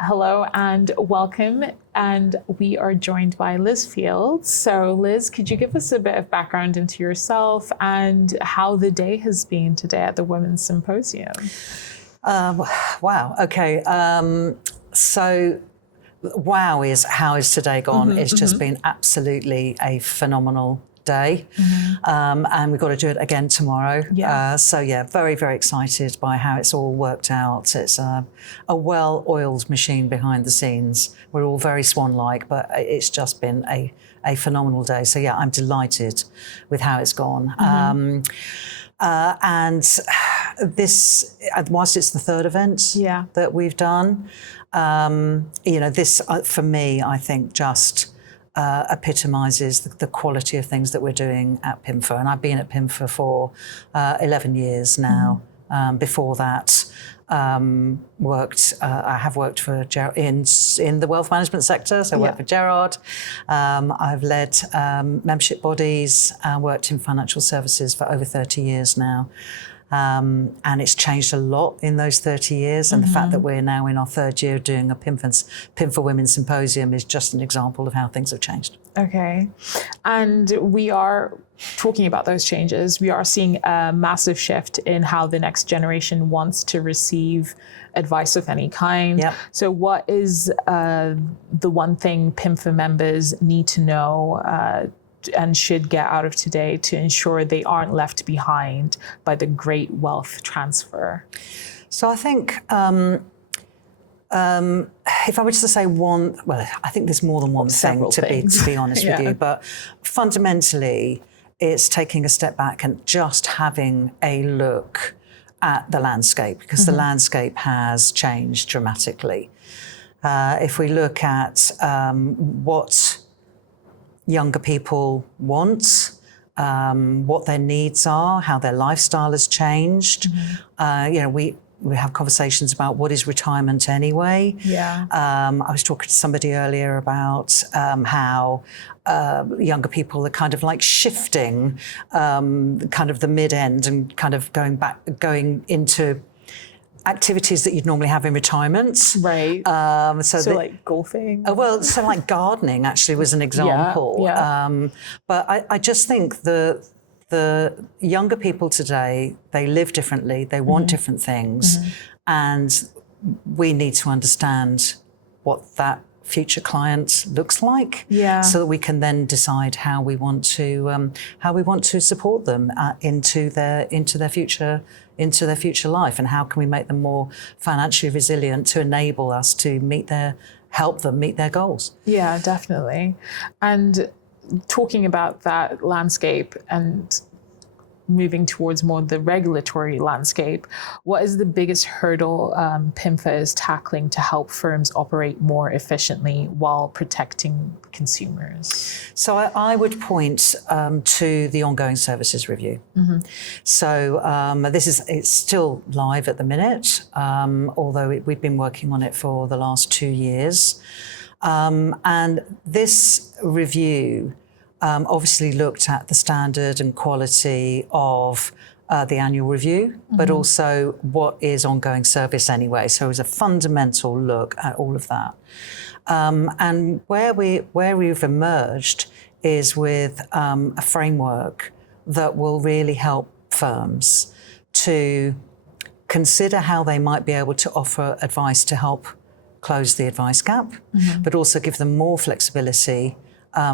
Hello and welcome. And we are joined by Liz Fields. So Liz, could you give us a bit of background into yourself and how the day has been today at the Women's Symposium? Wow. Okay. So wow is how is today gone. It's just been absolutely a phenomenal day. And we've got to do it again tomorrow. Yeah. Very, very excited by how it's all worked out. It's a well-oiled machine behind the scenes. We're all very swan-like, but it's just been a phenomenal day. So yeah, I'm delighted with how it's gone. And this, whilst it's the third event that we've done, this for me, I think just epitomises the quality of things that we're doing at PIMFA. And I've been at PIMFA for 11 years now. Before that, I have worked for in the wealth management sector, so I worked for Gerard. I've led membership bodies, worked in financial services for over 30 years now. And it's changed a lot in those 30 years. And the fact that we're now in our third year doing a PIMFA Women's Symposium is just an example of how things have changed. Okay. And we are talking about those changes. We are seeing a massive shift in how the next generation wants to receive advice of any kind. Yep. So what is the one thing PIMFA members need to know and should get out of today to ensure they aren't left behind by the great wealth transfer? So I think if I were to say one, well, I think there's more than one thing to be honest with you, but fundamentally it's taking a step back and just having a look at the landscape, because the landscape has changed dramatically. If we look at what younger people want, what their needs are, how their lifestyle has changed. We have conversations about what is retirement anyway. Yeah. I was talking to somebody earlier about how younger people are kind of like shifting kind of the mid-end and kind of going into activities that you'd normally have in retirement. Right. So like golfing? So like gardening actually was an example. But I just think the younger people today, they live differently, they want different things, and we need to understand what that future client looks like, so that we can then decide how we want to support them into their future life, and how can we make them more financially resilient to enable us to help them meet their goals. Yeah, definitely. And talking about that landscape and moving towards more the regulatory landscape, what is the biggest hurdle PIMFA is tackling to help firms operate more efficiently while protecting consumers? So I would point to the ongoing services review. So it's still live at the minute, although we've been working on it for the last 2 years. And this review obviously looked at the standard and quality of the annual review, but also what is ongoing service anyway. So it was a fundamental look at all of that. And where we've emerged is with a framework that will really help firms to consider how they might be able to offer advice to help close the advice gap, but also give them more flexibility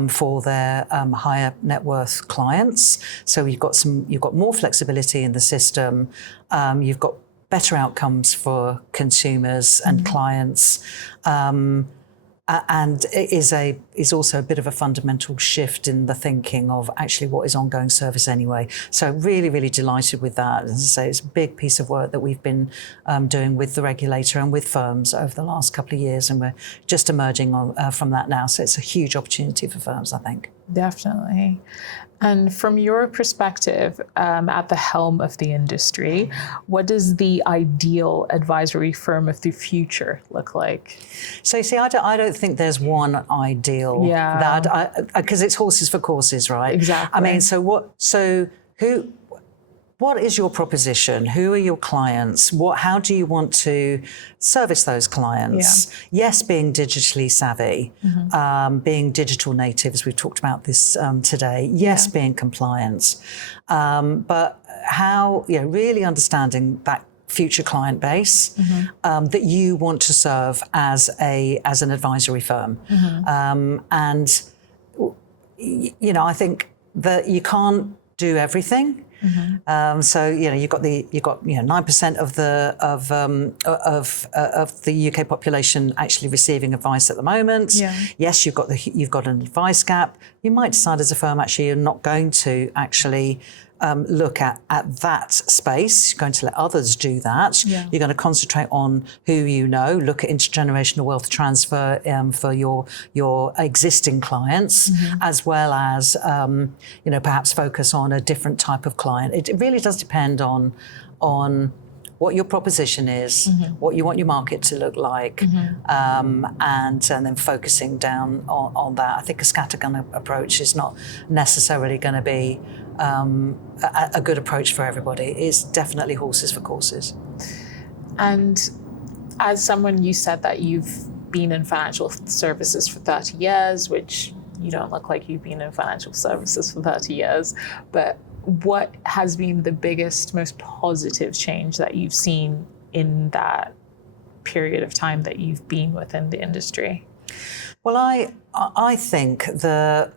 for their higher net worth clients. So you've got more flexibility in the system. You've got better outcomes for consumers and clients. And it is also a bit of a fundamental shift in the thinking of actually what is ongoing service anyway. So really, really delighted with that. As I say, it's a big piece of work that we've been doing with the regulator and with firms over the last couple of years, and we're just emerging from that now. So it's a huge opportunity for firms, I think. Definitely. And from your perspective, at the helm of the industry, what does the ideal advisory firm of the future look like? So you see, I don't think there's one ideal. Because it's horses for courses, right? Exactly. I mean, what is your proposition? Who are your clients? How do you want to service those clients? Yeah. Yes, being digitally savvy, being digital natives. We've talked about this today. Yes, being compliant, but how, really understanding that future client base that you want to serve as an advisory firm, and I think that you can't do everything. So you've got 9% of the UK population actually receiving advice at the moment. Yeah. Yes, you've got an advice gap. You might decide as a firm actually you're not going to actually look at that space. You're going to let others do that. Yeah. You're going to concentrate on who you know, look at intergenerational wealth transfer for your existing clients, as well as perhaps focus on a different type of client. It really does depend on what your proposition is, what you want your market to look like, and then focusing down on that. I think a scattergun approach is not necessarily going to be a good approach for everybody. It's definitely horses for courses. And as someone, you said that you've been in financial services for 30 years, which you don't look like you've been in financial services for 30 years, but what has been the biggest, most positive change that you've seen in that period of time that you've been within the industry? Well, I think the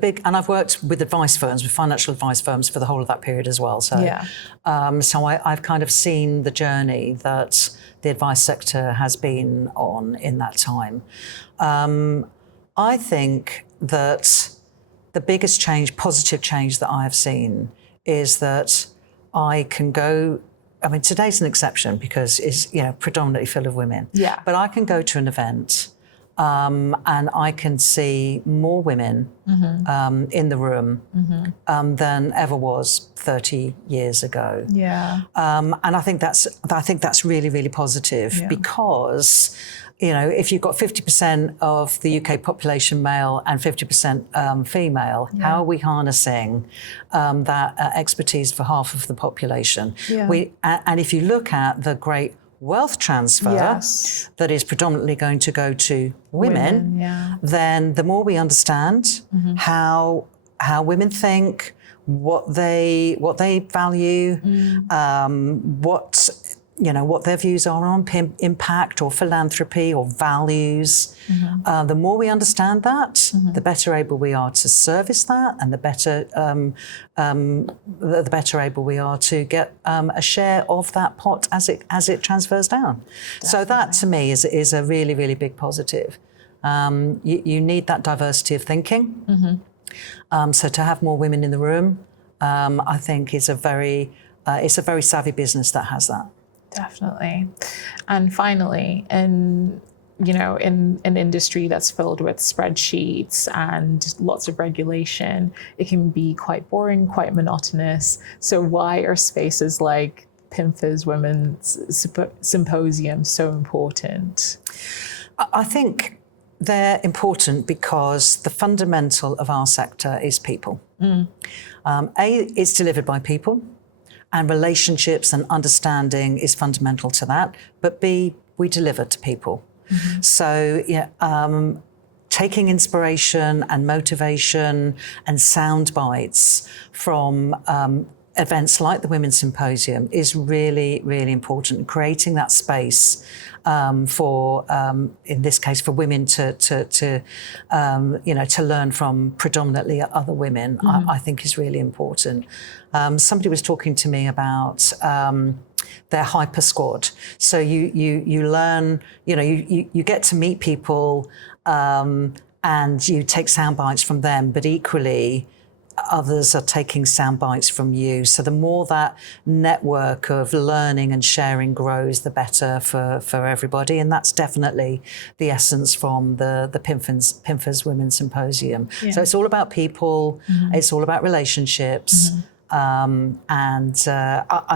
big, and I've worked with advice firms, with financial advice firms for the whole of that period as well. So, so I've kind of seen the journey that the advice sector has been on in that time. I think that the biggest change, positive change that I have seen is that I can go, I mean, today's an exception because it's, predominantly full of women. Yeah. But I can go to an event and I can see more women in the room than ever was 30 years ago. Yeah. And I think that's really, really positive because if you've got 50% of the UK population male and 50% female, how are we harnessing that expertise for half of the population? Yeah. And if you look at the great wealth transfer that is predominantly going to go to women, then the more we understand how women think, what they value, what their views are on impact or philanthropy or values. The more we understand that, the better able we are to service that, and the better able we are to get a share of that pot as it transfers down. Definitely. So that to me is a really, really big positive. You need that diversity of thinking. So to have more women in the room, I think it's a very savvy business that has that. Definitely. And finally, in an industry that's filled with spreadsheets and lots of regulation, it can be quite boring, quite monotonous. So why are spaces like PIMFA's Women's Symposium so important? I think they're important because the fundamental of our sector is people. It's delivered by people. And relationships and understanding is fundamental to that. But B, we deliver to people. So taking inspiration and motivation and sound bites from events like the Women's Symposium is really, really important. Creating that space for, in this case, for women to learn from predominantly other women, I think is really important. Somebody was talking to me about their hyper squad. So you learn, you get to meet people and you take sound bites from them, but equally others are taking sound bites from you. So the more that network of learning and sharing grows, the better for everybody. And that's definitely the essence from the PIMFA's Women's Symposium. Yeah. So it's all about people, it's all about relationships, I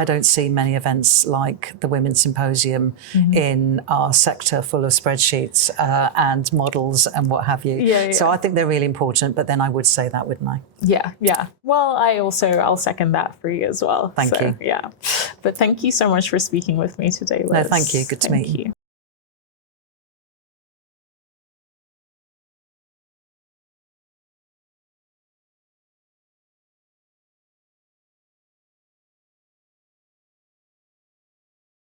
don't see many events like the Women's Symposium in our sector full of spreadsheets and models and what have you. So I think they're really important, but then I would say that, wouldn't I? Yeah. Well, I'll second that for you as well. Thank you. Yeah. But thank you so much for speaking with me today, Liz. No, thank you. Good to meet you.